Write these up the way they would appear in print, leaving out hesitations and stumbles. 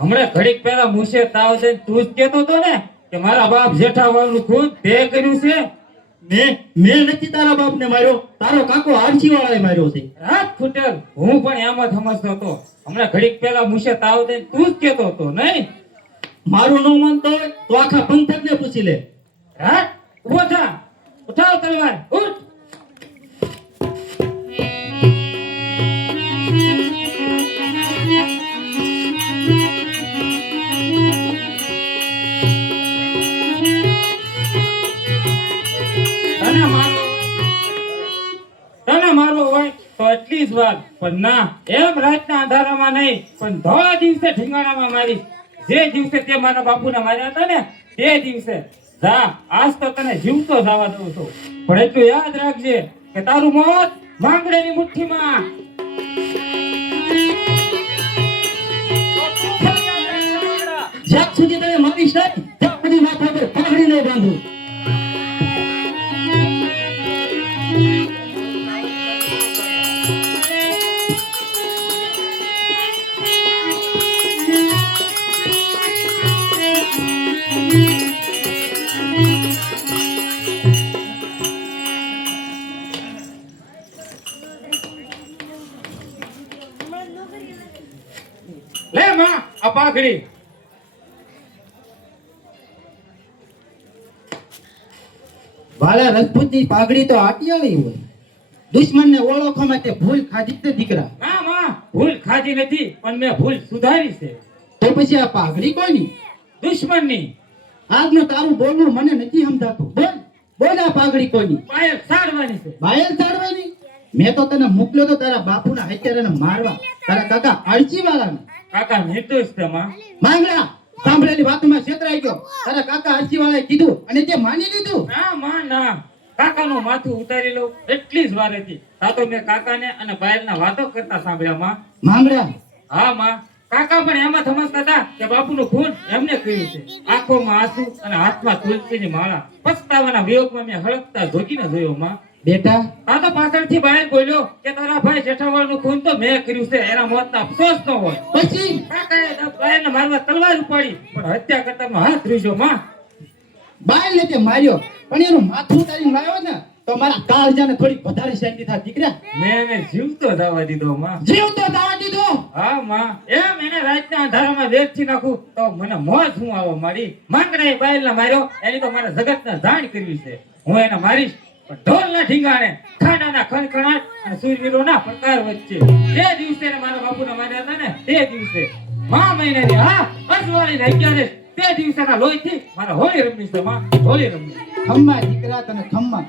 હમણાં ઘડીક પહેલા મુસે તાવ દઈને તું જ કેતો તો ને કે મારા બાપ જેઠાવાળનું ખૂન તે કર્યું છે. મેં નથી તારા બાપને માર્યો, તારો કાકો આરસી વાળાએ માર્યો છે. રાત ફૂટેલ હું પણ એમ જ સમજતો હતો. હમણાં ઘડીક પહેલા મુસે તાવ દઈને તું જ કેતો હતો નહીં. મારું ન માનતો હોય તો આખા પંથકને પૂછી લે. રાત ઉભો થા, ઉઠાવ તલવાર, ઉઠ. તને મારવો હોય તો એટલી જ વાત, પણ ના એમ રાતના અંધારામાં નહીં, પણ ધોળા દિવસે ઢીંગાણામાં મારી. જે દિવસે તે મારા બાપુને માર્યા હતા ને તે દિવસે. જા, આજ તો તને જીવતો જવા દઉં છું, પણ એટલું યાદ રાખજે કે તારું મોત માંગડેની મુઠ્ઠીમાં. જ્યાં સુધી તને મારીશ નહીં ત્યાં સુધી માથા પર પાઘડી નહીં બાંધું. લે માં આ પાઘડી. વાલા રજપૂતની પાઘડી તો આટી આવી હોય. દુશ્મનને ઓળખવા માટે ભૂલ ખાધી તે દીકરા. ના માં, ભૂલ ખાધી નથી, પણ મેં ભૂલ સુધારી છે. તો પછી આ પાઘડી કોની? દુશ્મનની. આજનું તારું બોલવું મને નથી સમજાતું. બોલ બોલ, આ પાઘડી કોની? પાયલ સાડવાની છે. બાયલ ચાડવાની? મેં તો તને મોકલ્યો તો તારા બાપુના હત્યારાને મારવા, તારા કાકા આળચી વાળાને. કાકા નિર્દોષ છે માં. માંગડા સાંભળેલી વાતમાં છેતરાઈ ગયો. તારા કાકા આળચી વાળાએ કીધું અને તે માની લીધું. ના માં ના, કાકાનું માથું ઉતારી લઉં એટલી જ વાર હતી. તા તો મેં કાકાને અને પાયલના વાતો કરતા સાંભળ્યા માં. માંગડા હા માં, કાકા પણ એમાં સમજતા હતા કે બાપુનું ખૂન એમને કર્યું છે. આંખોમાં આંસુ અને હાથમાં તુલસીની માળા. પછતાવાના વિયોગમાં મેં હળકતા જોગીને જોયો માં. બેટા આ તો પાછળથી બહાર બોલ્યો કે તારા ભાઈ જેઠાવાળનું ખૂન તો મેં કર્યું છે, એના મોતના અફસોસ ન હોય. પછી કાકાએ બાયને મારવા તલવાર ઉપાડી, પણ હત્યા કરતામાં હાથ ધ્રુજ્યો માં. બાયલ ને તે માર્યો, પણ એનું માથું ઉતારીને લાવ્યો ને તો મારા કાળજાને થોડી વધારે શાંતિ થાય દીકરા. મેં એને જીવતો જવા દીધો માં. જીવ તો દાવા દીધો. હા માં, એમ એને રાતના અંધારામાં વેચી નાખું તો મને મોત હું આવો મારી. માંગડાએ બાયલને માર્યો એની તો મારા જગતના જાણ કરવી છે. હું એને મારીશ, પણ ઢોલના ઠીંગાણે, ખાડાના ખણખણાટ અને શૂરવીરોના પ્રકાર વચ્ચે. જે દિવસે એને મારા બાપુને માર્યા હતા ને તે દિવસે મા મહિનાની અજવાળીને 11 તે દિવસેના લોહીથી મારા હોળી રમવી છે માં, હોળી રમવી. ખમ્મા દીકરા તને ખમ્મા.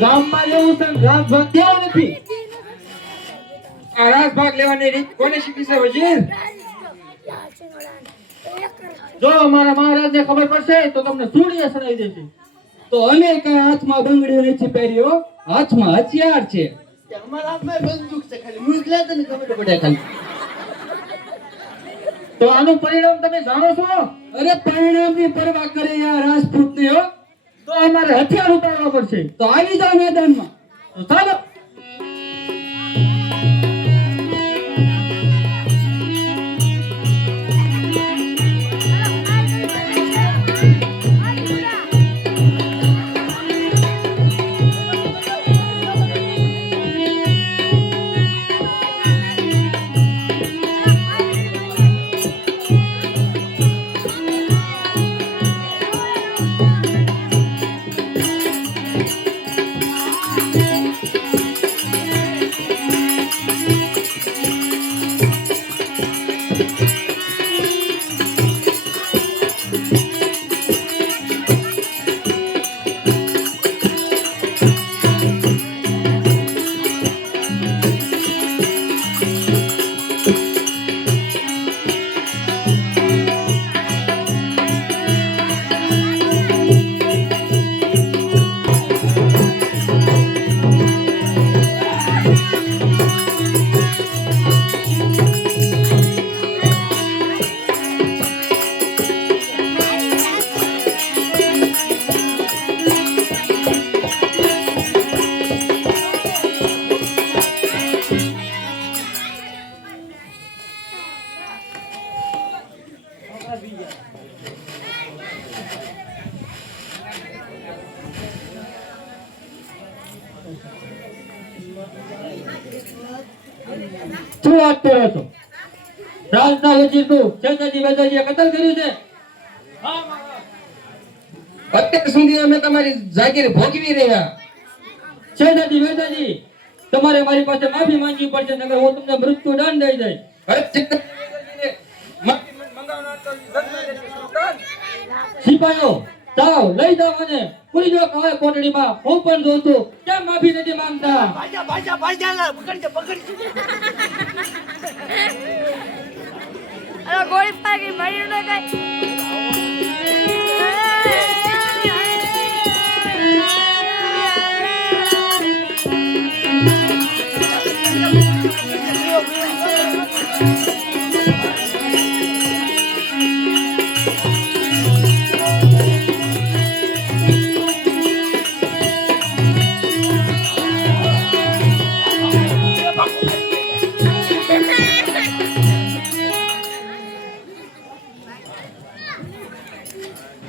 ગામમાં એવું છે રાજભાગ કેવો નથી. આ રાજભાગ લેવાની રીત કોને શીખી છે વજીર? જો અમારા મહારાજને ખબર પડશે તો તમને સૂડીએ સડાઈ દેશે. તો અમે કઈ હાથમાં બંગડી નથી પહેરી હો, હાથમાં હથિયાર છે. અમારા હાથમાં બંદૂક છે, ખાલી મુજલે તને ખબર પડે ખાલી. તો આનું પરિણામ તમે જાણો છો? અરે પરિણામની પરવા કરે યાર રાજપૂત ને હો. તો અમારે હથિયાર ઉપાડવા પડશે. તો આવી જાવ મેદાનમાં. તો ચાલો. શું વાત કરો છો? રાજના વજીરનું ચેતાજી વેદાજીએ કતલ કર્યું છે? અત્યાર સુધી અમે તમારી જાગીર ભોગવી રહ્યા. ચેતાજી વેદાજી, તમારે મારી પાસે માફી માંગવી પડશે, નકર હું તમને મૃત્યુ દંડ દઈ દઈશ. અરે ચિંતા માફી મંગાવનાર તો જજમેન્ટ એટલે સુલતાન. સિપાહીઓ, જાઓ લઈ જાઓ મને પૂરી જો કહે કોટડીમાં. હું પણ જોઉં છું કેમ માફી નથી માંગતા. અરે ગોળી પાકી મળ્યું ને કઈ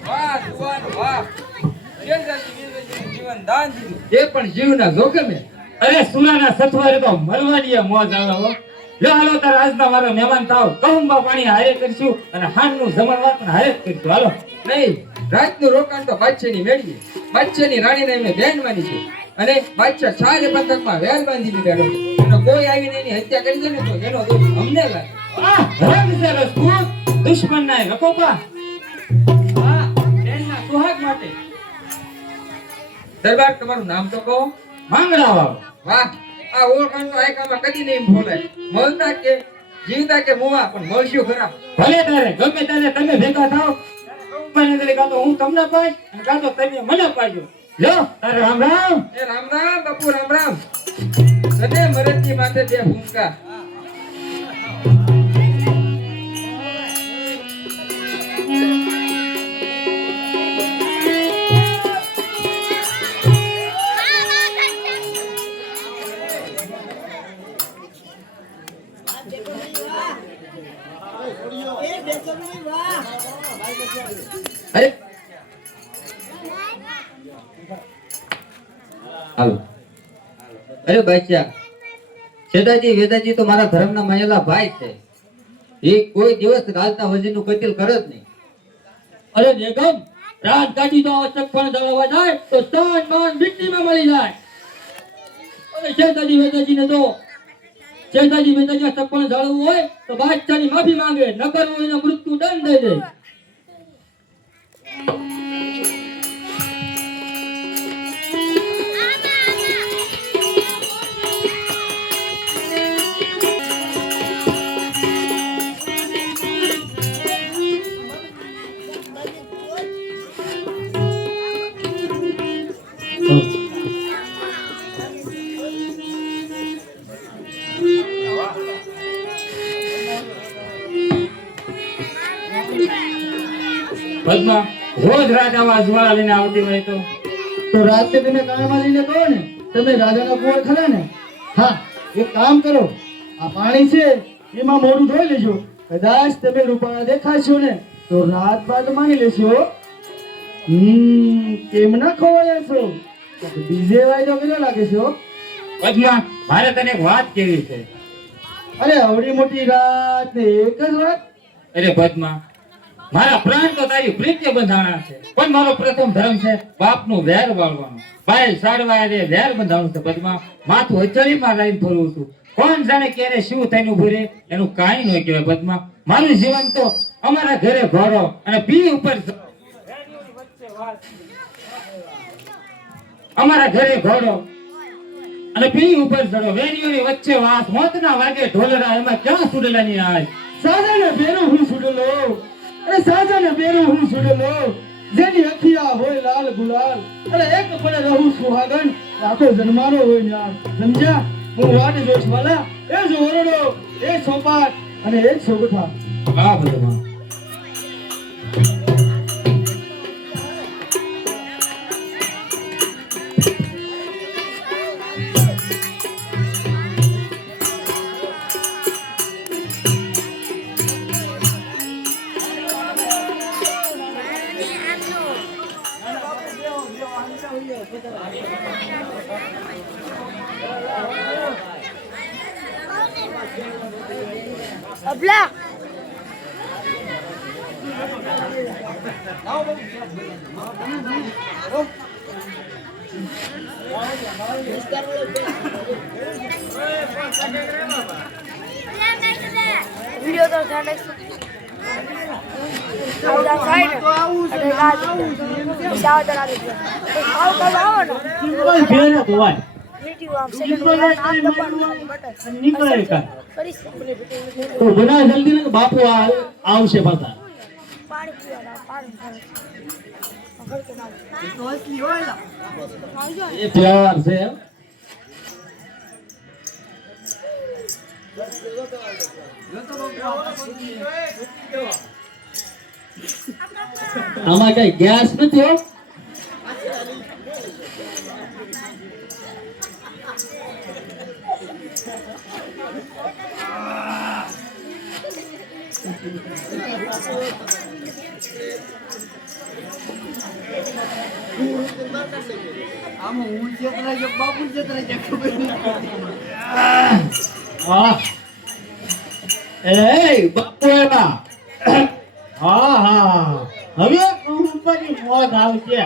વાહ જુવાન વાહ. જયરાજી વીરજીનું જીવન દાન દીધું. એ પણ જીવના જોખમે. અરે સુરાના સથવારે તો મરવાની એ મોજ આવે હો. લો હાલો તાર આજના મારા મહેમાન થાવ. કહુંબા પાણી હારે કરશું અને હાનનું જમણવાર પણ હારે જ કરશું. હાલો. નહીં, રાતનું રોકાણ તો બાદશાહની મેળવી. બાદશાહની રાણીને અમે બેન માની છે અને બાદશાહ ચારે પંથકમાં વેર બાંધીને બેઠો છે. અને કોઈ આવીને એની હત્યા કરી દે ને તો એનો દોષ અમને લાગે. આ રંગ છે રસપૂત. દુશ્મનના રકોપા. હા, એના સુહાગ માટે. દરબાર તમારું નામ તો કહો. માંગડા વાવ. વાહ, આ ઓળખાણ તો આયકામાં કદી નહીં ભૂલાય. મળતા કે જીવતા કે મોવા પણ મળશું ખરા. ભલે તારે ગમે ત્યારે તમે ભેગા થાવ. કહુંબાની અંદર કાં તો હું તમને પાઈશ અને કાં તો તમે મને પાડજો. લો તારે રામ રામ. એ રામ રામ બાપુ, રામ રામ. તને મરદની માથે બે ભૂમકા. અરે હાલો. અરે બાદશાહ, સેદાજી વેદાજી તો મારા ધર્મના માયેલા ભાઈ છે. એ કોઈ દિવસ રાજના વજીરનું કત્લ કરે જ નહીં. અરે બેગમ, રાજગાદી તો આવશ્યક પણ જાળવવા જાય તો સ્થાન માન મિટ્ટીમાં મળી જાય. અને સેદાજી વેદાજીને તો સેદાજી વેદાજી સપણ જાળવવું હોય તો બાદશાહની માફી માંગે, નકર હું એના મૃત્યુ દંડ દઈ દે. પદ્મા રોજ રાત આવા અજવાળા લઈને આવતી હોય તો રાતે તમે કાનમાં લઈને કહો ને તમે રાજાના કુંવર ખરા ને. હા, એક કામ કરો, આ પાણી છે એમાં મોઢું ધોઈ લેજો. કદાચ તમે રૂપાળા દેખાશો ને તો રાત બાદ માની લેશો. કેમ ના ખોવાયા છો? બીજે વાયદો કર્યો લાગે છે હો. પદ્મા મારે તને એક વાત કેવી છે. અરે આવડી મોટી રાત ને એક જ વાત. અરે પદ્મા, મારા પ્રાણ તો તારી પ્રીત્ય બંધાણા છે, પણ મારો પ્રથમ ધર્મ છે બાપનું વેર વાળવાનો. ભાઈ સાડવા રે વેર બંધાણું છે. પદ્મા, માથું અચળીમાં લઈને ફરું છું. કોણ જાણે ક્યારે શું થઈને ઉભું રહે એનું કાંઈ ન કહેવાય. પદ્મા, મારું જીવન તો અમારા ઘરે ઘોડો અને પી ઉપર અમારા ઘરે ઘોડો અને પી ઉપર ચડો, વેરીઓની વચ્ચે વાસ, મોતના વાગે ઢોલરા, એમાં ક્યાં સુડેલાની આય. સાજાને બેરો હું સુડેલો, અરે સાજાને બેરો હું સુડેલો, જેની અખિયા હોય લાલ ગુલાલ, અરે એક પડે રહું સુહાગન, આખો જન્માનો હોય ન્યાર. સમજ્યા? હું વાટ જોશ વાલા, એ જ ઓરડો, એ સોપાટ અને એ જ સોગઠા. વાહ પદ્મા. અબલા વિડિયો તો ચાલે આવડા સાઈડ અને રાજ સાવધાન આવી આવ કલ આવો ને કોઈ ભેરે ધોવાય વિડિયો આમ સેકન્ડ આમ દબાણું બટન નીકળે કા કરીશ તો બના જલ્દી ને બાપુ આવશે પાછા પાણી પીવા પાણી આગળ કે ના તો અસલી હોય એ પ્યાર છે એમ. આમાં કઈ ગેસ નથી હો હા એ બાપુ એલા હા હા હવે કંપની મોજ આવશે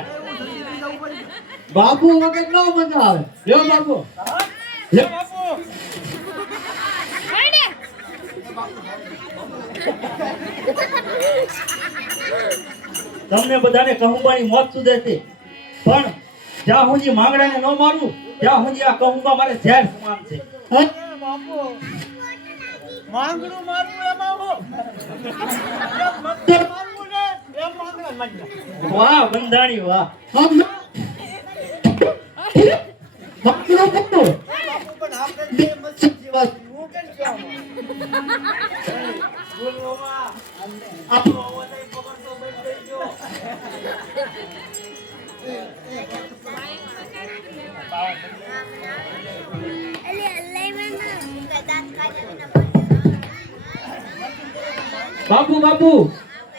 બાપુ વગર ન મજા આવે લ્યો બાપુ લ્યો બાપુ તમને બધાને કહુંબાની મોત સુધે છે પણ જ્યાં સુધી માંગડાને ન મારું ત્યાં સુધી આ કહુંબા મારે ઝેર સમાન છે બાપુ માંગડું મારું એમાં હો મારવું ને એમ માંગડા મારી વાહ બંધાણી વાહ માંગડું બાપુ પણ આપણે મસ્ત જીવા હું કેમ જાવ બોલવા આપણો અવાજ પકડ તો બંધ થઈ ગયો બાપુ બાપુ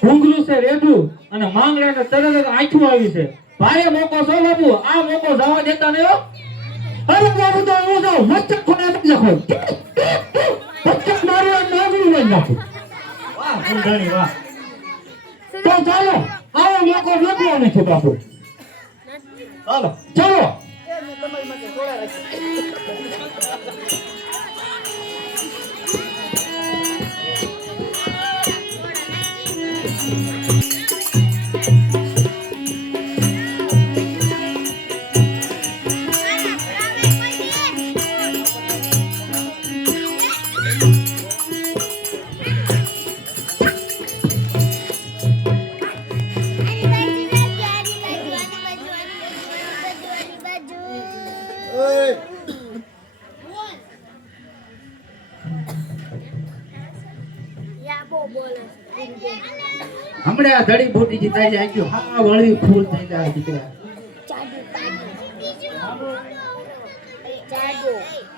ભૂંગળું છે રેઠું અને માંગડાને તરત જ આંખું આવી છે ભારે મોકો છો બાપુ આ મોકો જવા દેતા નહીં હો અરે બાપુ તો હું જાઉં મસ્ત ખોડા નથી લખો મસ્ત મારું આ નાગરું લઈ નાખું વાહ ફૂલધાણી વાહ તો ચાલો આવો મોકો વેચવો નથી બાપુ ચાલો ચાલો તમારી માટે થોડા हमने आ धड़ी बूटी जी ताई आक्यो हा वळी फूल થઈ જાય દીકરા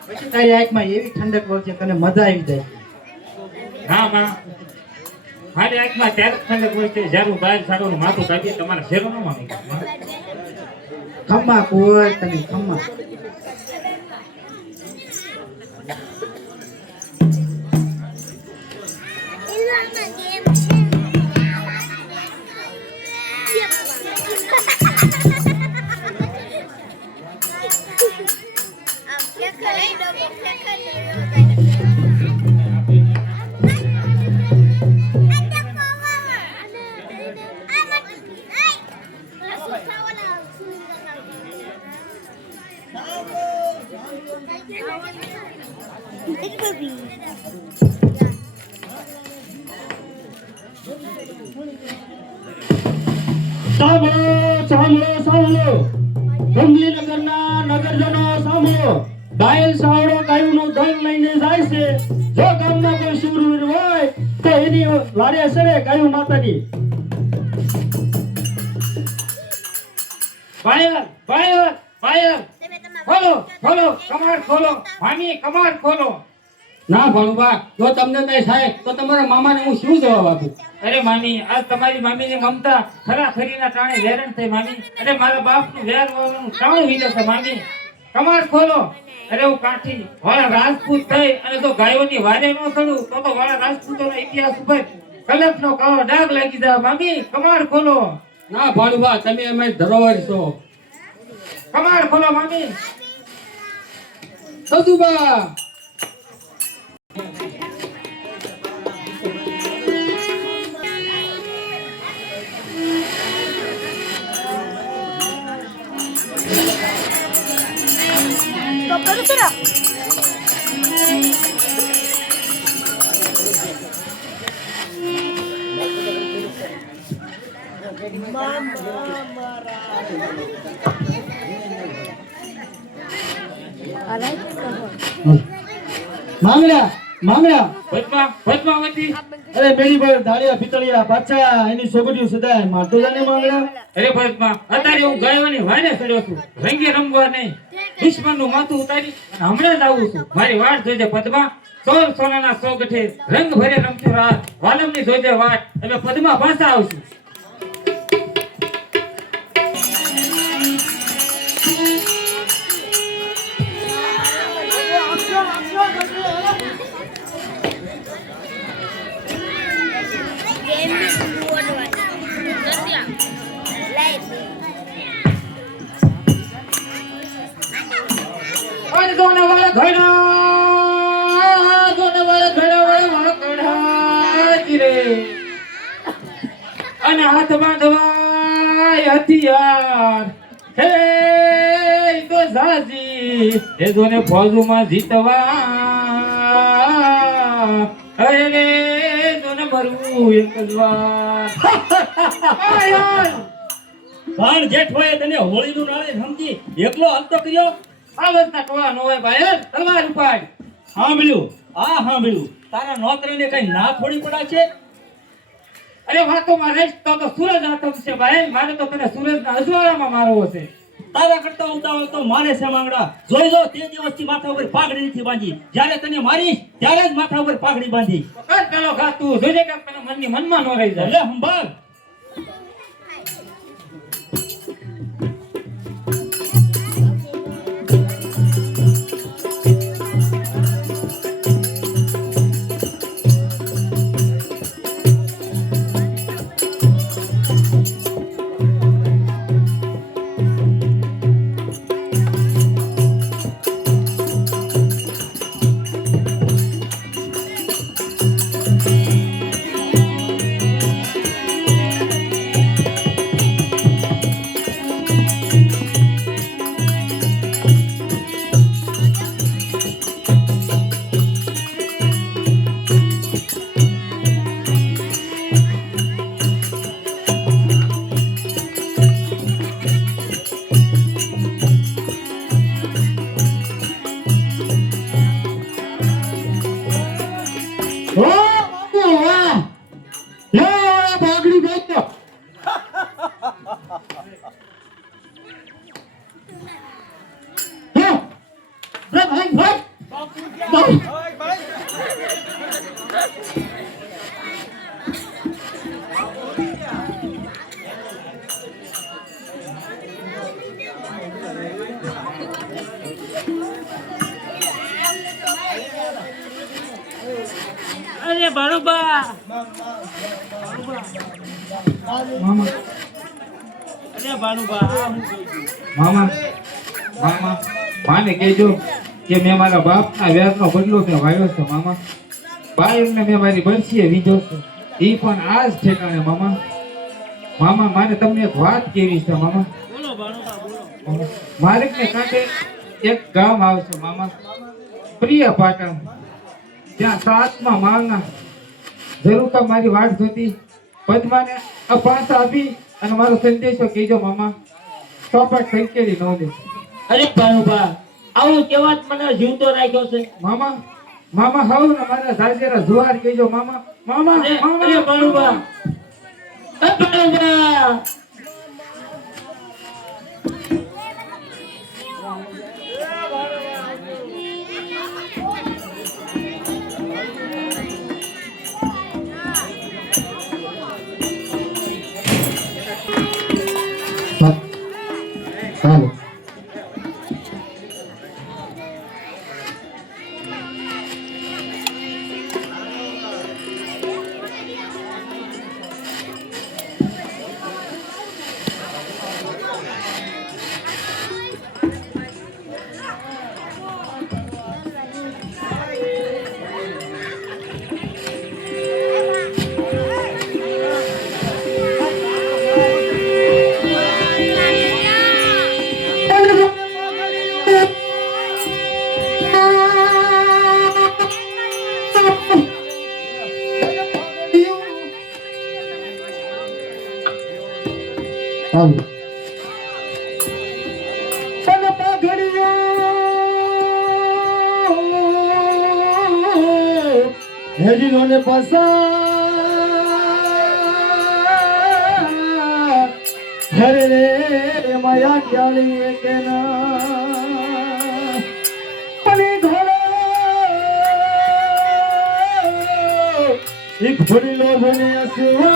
પછી તારી આંખમાં એવી ઠંડક વળશે તને મજા આવી જાય હા માં મારી આંખમાં ત્યારે ઠંડક હોય છે જ્યારે હું બહાર સાડોનું માથું કાઢી તમારા શેરો ન માંગી ખમ્મા કોઈ તને ખમ્મા સાંભળો ડુંગલીનગરના નગરજનો સાંભળો બાયલ સાવડો ગાયનું ધન લઈને જાય છે જો ગામમાં કોઈ શૂરવીર હોય તો એની વારે સરે ગાયું માતાની બાયલ બાયલ બાયલ ખોલો ખોલો કમાડ ખોલો મામી કમાડ ખોલો ના ભાણુભા, જો તમને કઈ થાય તો તમારા મામાને હું શું જવાબ આપું? અરે મામી, આજ તમારી મામીની મમતા ખરાખરીના ટાણે વેરણ થઈ મામી. અરે મારા બાપનું વેર વાળવાનું ટાણું વીજે છે મામી. કમાડ ખોલો. અરે હું કાઠી વાળા રાજપૂત થઈ અને તો ગાયોની વારે ન ચડું તો વાળા રાજપૂતોના ઇતિહાસ ઉપર કલંકનો કાળો ડાઘ લાગી જાય મામી. કમાડ ખોલો. ના ભાણુભા, તમે અમારી ધરોહર છો. કમાડ ખોલો મામી. સદુબા, તો કરું છું ને માંગડા માંગડા, પદ્માવતી. અરે મેરી પર ધાડિયા પિતળિયા પાછા એની સોગડિયું સદાય મારતો જાને માંગડા. અરે પદ્મા, અત્યારે હું ગાયોની વારે ચડ્યો છું. રંગે રમવા નહીં. દુશ્મનનું માથું ઉતારી અને હમણાં જ આવું છું. મારી વાટ જોજે પદ્મા. સોળ સોનાના સો ગઠે રંગ ભરે રમતો રાત. વાલમની જોજે વાટ. એટલે પદ્મા પાછા આવશું. અને સોનાવાળા ઘડા, સોનાવાળા ઘડાવાળા વાકડા રે. અને હાથ બાંધવાય હથિયાર. હે ઈ તો ઝાઝી એ જોને ફોજુમાં જીતવા. અરે રે જોને મરવું એક જ વાર. આય ભાણ જેઠ હોય તને હોળીનું નાળે સમજી એકલો હલતો કર્યો. આવસના ટોળા નો હોય ભાઈ. તલવાર ઉપાડ. સાંભળ્યું તારા નોતરાને કઈ ના થોડી પડા છે. અરે વાતોમાં રહીશ તો સૂરજ આતમ છે ભાઈ. મારે તો તને સૂરજના અજવાળામાં મારવો છે. તારા કરતા ઉતાવળ તો મારે છે માંગડા. જોઈ લો તે દિવસથી માથા ઉપર પાઘડી નથી બાંધી. જ્યારે તને મારીશ ત્યારે જ માથા ઉપર પાઘડી બાંધી. કર પેલો ઘા તું જોજે કે તને મનની મનમાં ન રહી જાય. એટલે સંભાળ. અરે બરોબર. મામા, અરે ભાણુભા, મામા, મામા, માને કહેજો કે મેં મારા બાપના વ્યાજનો બદલો ત્યાં વાવ્યો છે મામા. બાયુને મેં મારી બરસીએ વીજો છે. એ પણ આ જ ઠેકાણે મામા. મામા, મારે તમને એક વાત કેવી છે મામા. બોલો ભાણુભા બોલો. માર્ગને કાંઠે એક ગામ આવશે મામા, પ્રિય પાટણ. ત્યાં 7મા માળના જરૂર તો મારી વાટ જોતી પદ્માને અપાસ આપી અને મારો સંદેશો કહેજો મામા. ચોપટ સંકેલી ન દે. અરે ભાણુભા, આવું કેવા મને જીવતો રાખ્યો છે. મામા, મામા હાવ ને મારા જાજેરા જુવાર કહેજો મામા. મામા, મામા. અરે ભાણુભા, અરે ભાણુભા. હાલો હાલો હેરીલોને પાસા હરે રે માયા ક્યાળી કેના અને ઘોડો એક ભરી લો બને અસવા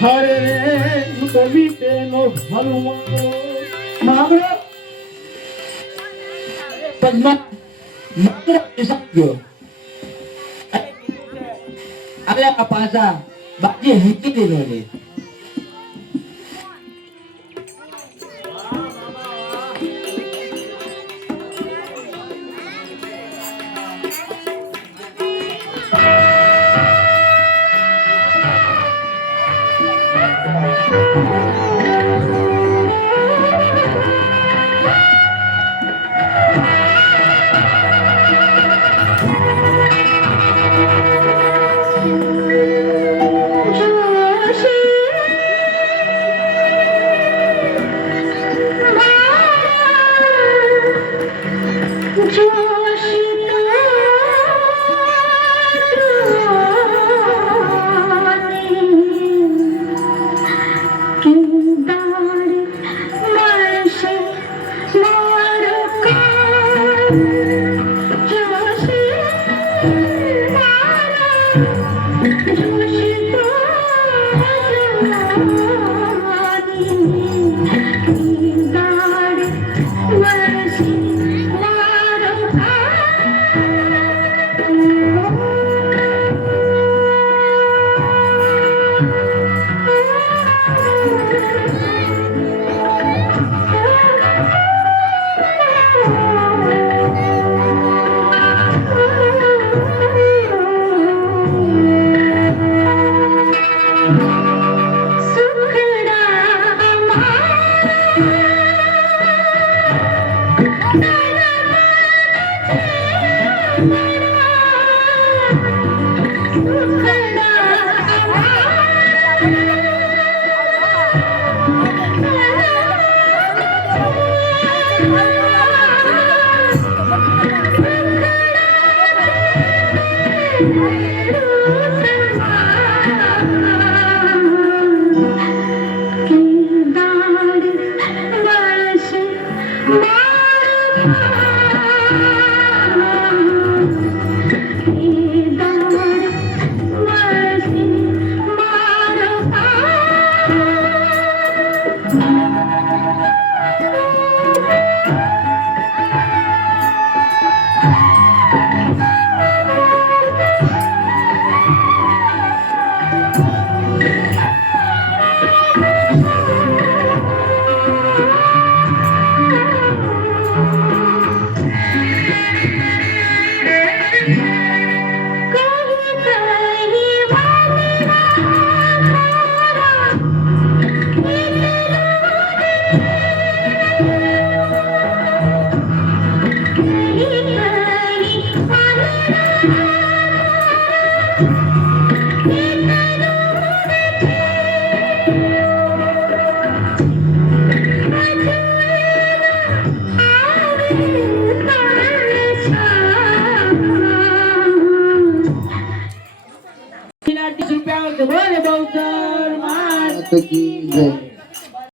હરે રે કવિ તેનો ભાલું માગો પદ્મા આવ્યા પાછા બાકી હિતી દીધો ને રૂપિયા બોલે બહુચર માત કી જય